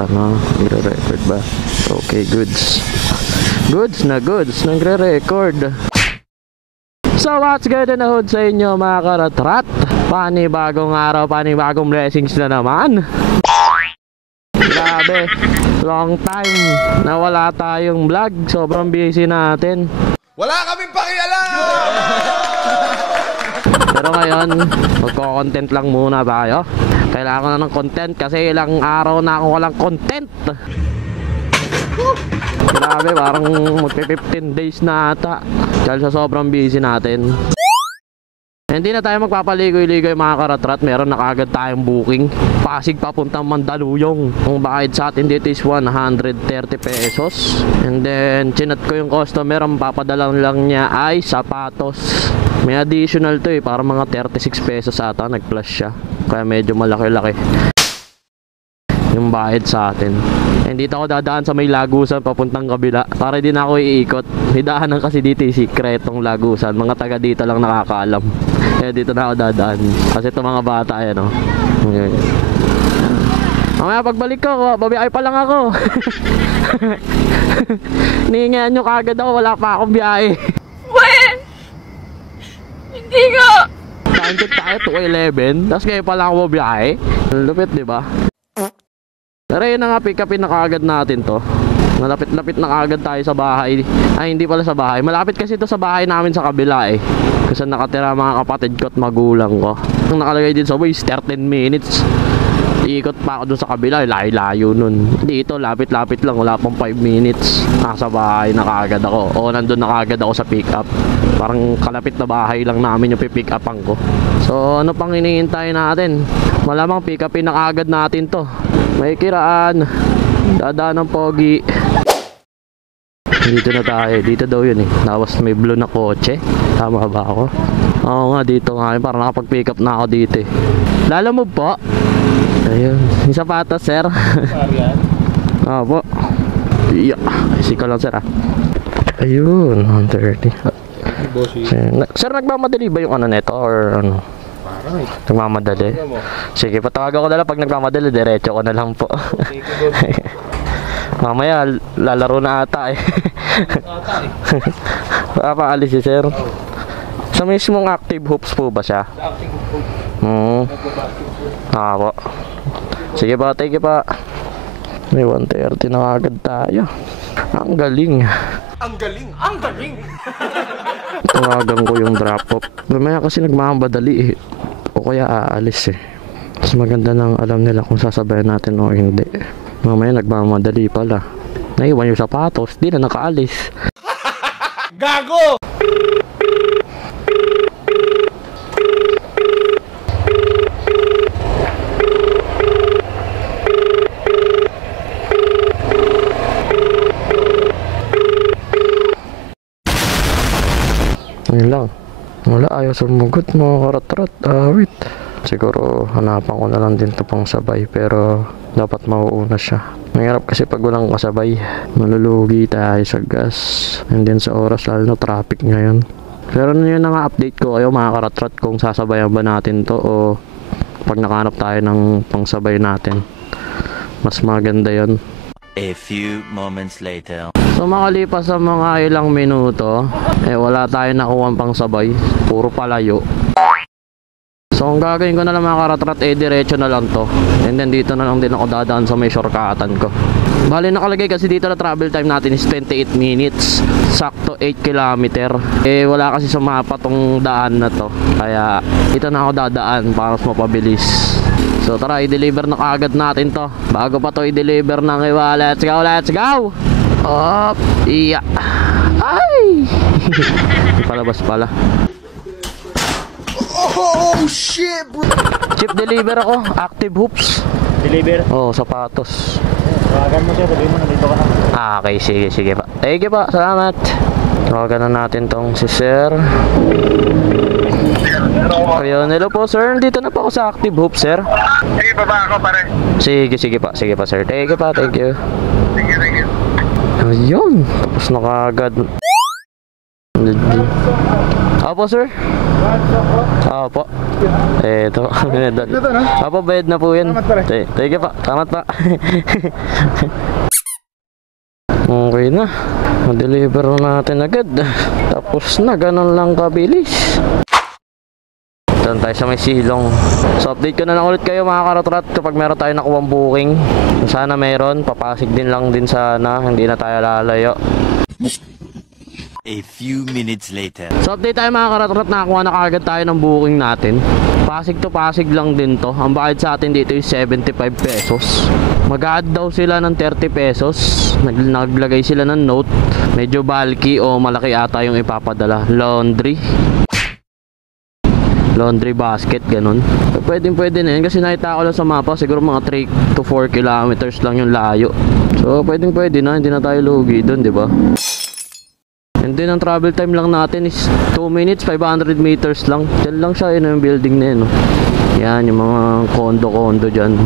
Ano, nagre-record ba? Okay, goods. Goods na goods, nagre-record. So what's good in the hood sa inyo mga karatrat? Panibagong araw, panibagong blessings na naman. Grabe, long time na wala tayong vlog. Sobrang busy natin. Wala kaming pakialam! Pero ngayon, magko-content lang muna tayo. Kailangan ko na ng content kasi ilang araw na ako walang content. Grabe, parang magpe-15 days na ata dahil sa sobrang busy natin. Hindi na tayo magpapaligoy-ligoy mga karatrat. Meron na kagad tayong booking. Pasig papuntang Mandaluyong. Ang bayad sa atin dito is 130 pesos. And then, chinat ko yung customer. Ang papadala lang niya ay sapatos. May additional to para mga 36 pesos ata. Nag-plus siya. Kaya medyo malaki-laki yung bayad sa atin. And dito ako dadaan sa may Lagusan papuntang kabila para din ako iikot. May daanan kasi dito sikretong Lagusan. Mga taga dito lang nakakaalam. Kaya dito na ako dadaan. Kasi itong mga bata yan, oh. Mamaya pagbalik ko, babiyahe pa lang ako. Nihingayan nyo kagad ako, wala pa akong biyahe. When? Hindi nga. Time check tayo, 2:11. Tapos ngayon pa lang ako babiyahe. Lupit, diba? Pero yun na nga, pick upin na kaagad natin to. Malapit-lapit na kaagad tayo sa bahay. Ay, hindi pala sa bahay. Malapit kasi ito sa bahay namin sa kabila eh. Kasi nakatira mga kapatid ko at magulang ko. Ang nakalagay din sa Waze, 13 minutes. Iikot pa ako dun sa kabila, layo-layo nun. Dito, lapit-lapit lang, wala pang 5 minutes. Nasa bahay na kaagad ako. O, nandun na kaagad ako sa pick up. Parang kalapit na bahay lang namin yung pick upan ko. So, ano pang hinihintay natin? Malamang pick upin na kaagad natin to. May kiraan, dadaan ng pogi. Dito na tayo, dito daw yun eh. Tapos may blue na kotse. Tama ba ako? Oo nga, dito nga. Parang nakapag-pick up na ako dito eh. Lalamove po. Ayun, yung sapatos sir. Oo po. Yeah, isika lang sir ah. Ayun, 130. Sir, nagmamadali ba yung ano neto or ano? Nagmamadali. Sige, patawagan ko na lang pag nagmamadali. Diretso ko na lang po. Mamaya lalaro na ata eh. Papaalis si sir. Sa mismong Active Hoops po ba siya? Po. Sige pa, thank you pa. May 130 na agad tayo. Ang galing. Ang galing! Ang galing! Tawagan ko yung drop off. Mamaya kasi nagmamadali eh. O kaya aalis eh. Mas maganda nang alam nila kung sasabayan natin o hindi. Mamaya nagmamadali pala. Naiwan yung sapatos, di na nakaalis. Gago! Ayun lang. Wala, ayaw sumugot mga karatrat. Wait. Siguro hanapan ko na lang din ito pang sabay. Pero dapat mauuna siya. Mahirap kasi pag walang kasabay. Malulugi tayo sa gas. And then sa oras lalo na traffic ngayon. Pero yun na nga update ko kayo mga karatrat kung sasabayan ba natin to o pag nakahanap tayo ng pangsabay natin. Mas maganda yon. A few moments later. So makalipas sa mga ilang minuto, wala tayo nakuha pang sabay. Puro palayo. So ang gagawin ko na lang mga karatrat, diretso na lang to. And then dito na lang din ako dadaan sa may shortcutan ko. Bali nakalagay kasi dito na travel time natin is 28 minutes. Sakto 8 kilometer. Wala kasi sa mapa tong daan na to. Kaya dito na ako dadaan para mas mapabilis. So tara, i-deliver na kaagad natin to. Bago pa to i-deliver ng iba. Let's go, let's go! Up! Iya! Ay! Palabas pala. Oh shit bro! Chip deliver ako, Active Hoops. Deliver? Oo, sapatos. Tawagan mo siya, sabihin mo nandito ka na. Okay, sige, sige pa. Thank you pa, salamat. Tawagan na natin tong si sir. Ayun, hello po sir, dito na po ako sa Active Hoops sir. Sige, baba ako pare. Sige, sige pa sir. Thank you pa, thank you. Thank you. Ayun, tapos na kagad. Opo, sir. Opo. Eto. Opo, bayad na po yan. Thank you pa. Salamat pa. Okay na. Ma-deliver na natin agad. Tapos na, ganun lang kabilis. Doon tayo sa may silong. So update ko na lang ulit kayo mga karatrat kapag meron tayo nakuwang booking. Sana meron, papasig din lang din sana, hindi na tayo lalayo. A few minutes later. So update tayo mga karatrat, nakakuha na kagad tayo ng booking natin. Pasig to pasig lang din to. Ang bayad sa atin dito is 75 pesos. Mag-add daw sila ng 30 pesos. Naglagay sila ng note. Medyo bulky o malaki ata yung ipapadala. Laundry basket, ganun. So, pwede na yun kasi nakita ko lang sa mapa, siguro mga 3 to 4 kilometers lang yung layo. So pwede na, hindi na tayo lugi doon, di ba? And then ang travel time lang natin is 2 minutes, 500 meters lang. Diyan lang siya, yun yung building na yun. No? Yan, yung mga kondo dyan.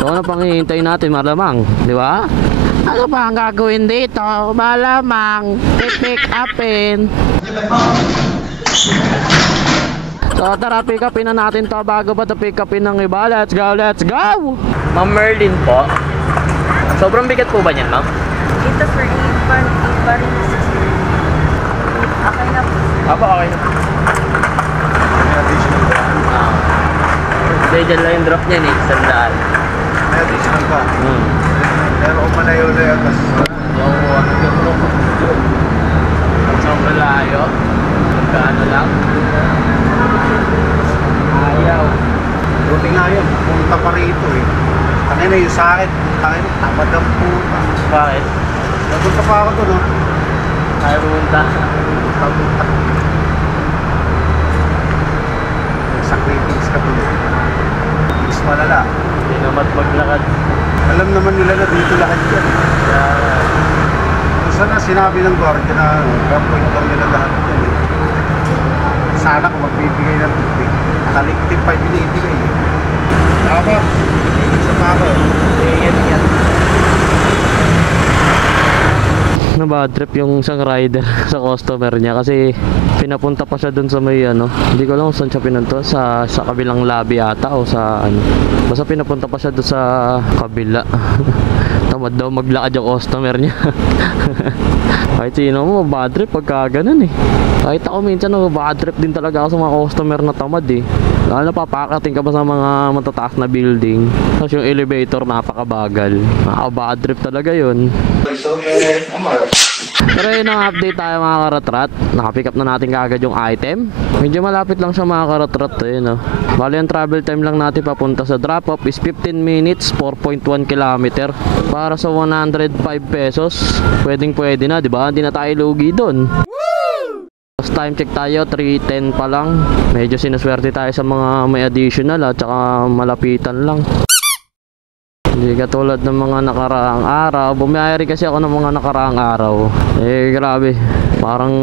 So ano pang hihintayin natin, malamang, di ba? Ano pa ang gagawin dito? Malamang, pick upin. So tara, pick upin na natin to bago pa to pick upin ng iba. Let's go! Ma'am Merlin po. Sobrang bigat po ba niyan, ma'am? Ito for iba rin. Okay na po. Apo, okay na. Hindi, dyan lang yung drop niyan eh, sandaan. May additional ka. Pero kung malayo-layo, tapos Sobrang layo. Magkano lang? Ayaw. buti nga yun, pumunta pa rito eh. Tangin na yung sa akin, tangin na, tamad ang puta. Bakit? Napunta pa ako doon, no? Ayaw pumunta. Papunta. Nagsakritics ka doon. Mas malala. Hindi naman maglakad. Alam naman nila na dito lahat yan. Kung sana sinabi ng guardia na point lang nila lahat yan eh. Sana kung magbibigay ng tubig. Nakaligtip pa yung binibigay eh. Tama. Sa ako. Ingat. Na bad trip yung isang rider sa customer niya kasi pinapunta pa siya dun sa may ano, hindi ko alam kung saan siya pinunta, sa kabilang lobby ata o sa ano, basta pinapunta pa siya dun sa kabila. Tamad daw maglakad yung customer niya. Kahit sino mo bad trip pagka ganun eh. Kahit ako minsan bad trip din talaga ako sa mga customer na tamad eh. Lalo na papakating ka pa sa mga matataas na building, tapos yung elevator napakabagal, bad trip talaga yun. Pero yun ang update tayo mga karatrat. Nakapick up na natin kaagad yung item. Medyo malapit lang siya mga karatrat eh, no? Bali yung travel time lang natin papunta sa drop off is 15 minutes, 4.1 km. Para sa 105 pesos, pwede na, di ba? Hindi na tayo lugi doon. Last time check tayo, 3:10 pa lang. Medyo sinuswerte tayo sa mga may additional at saka malapitan lang. Hindi katulad ng mga nakaraang araw. Bumiyari kasi ako ng mga nakaraang araw. Eh grabe, parang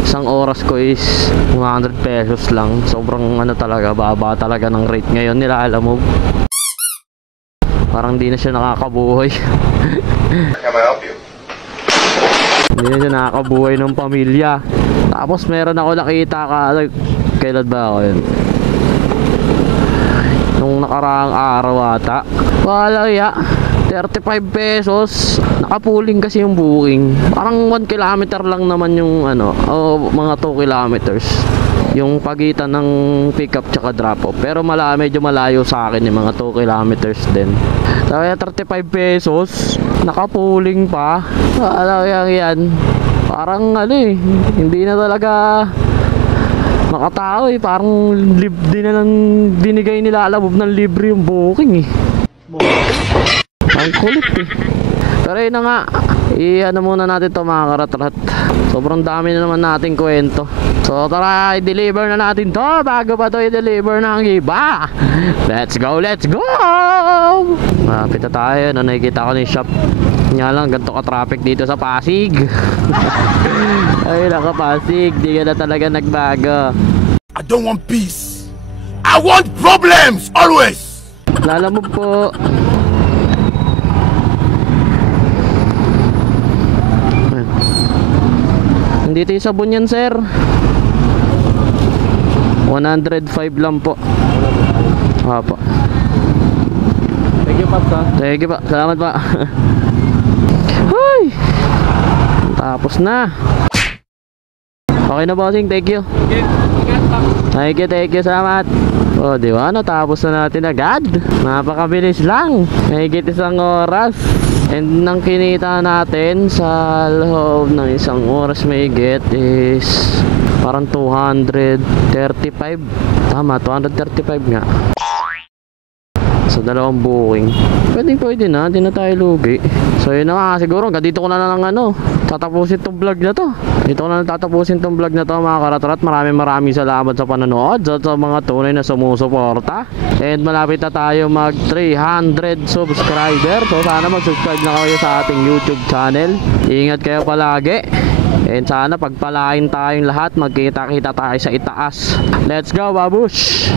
isang oras ko is 100 pesos lang. Sobrang ano talaga, baba talaga ng rate ngayon nila, alam mo. Parang di na siya nakakabuhay. Can I help you? Hindi na siya nakakabuhay ng pamilya. Tapos meron ako nakita kailan ba ako yun? Nung nakaraang araw ata. Wala ya, 35 pesos. Nakapuling kasi yung booking. Parang 1 kilometer lang naman yung ano, o mga 2 kilometers. Yung pagitan ng pick up tsaka drop off. Pero medyo malayo sa akin yung mga 2 kilometers din. Kaya 35 pesos, nakapuling pa. Wala yan. Parang ano eh, hindi na talaga makatao eh. Parang di na lang binigay nila alabog ng libre yung booking eh. Ang kulit eh. Pero yun na nga, i-ano muna natin to mga karatrat. Sobrang dami na naman nating kwento. So tara, i-deliver na natin to bago pa to i-deliver ng iba. Let's go! Malapit na tayo, nakikita ko na yung shop. Nga lang, ganito ka traffic dito sa Pasig. Ay naka Pasig, di ka na talaga nagbago. I don't want peace. I want problems always. Lalamog po. Hindi Nandito yung sabon yan, sir. 105 lang po. Apo. Thank you, Pops, ha? Thank you pa. Salamat pa. Hoy! Tapos na. Okay na, bossing. Thank you. Thank you. Salamat. O, di ba? Natapos na natin agad. Napakabilis lang. Mahigit isang oras. And nang kinita natin sa loob ng isang oras mahigit is parang 235. Tama, 235 nga. Sa dalawang booking. Pwede na, hindi na tayo lugi. So yun na nga, siguro hanggang dito ko na lang tatapusin tong vlog na to. Dito ko na lang tatapusin tong vlog na to, mga karatrat. Maraming salamat sa panonood, sa mga tunay na sumusuporta. And malapit na tayo mag 300 subscriber. So sana mag-subscribe na kayo sa ating YouTube channel. Ingat kayo palagi. And sana pagpalain tayong lahat, magkita-kita tayo sa itaas. Let's go, babush!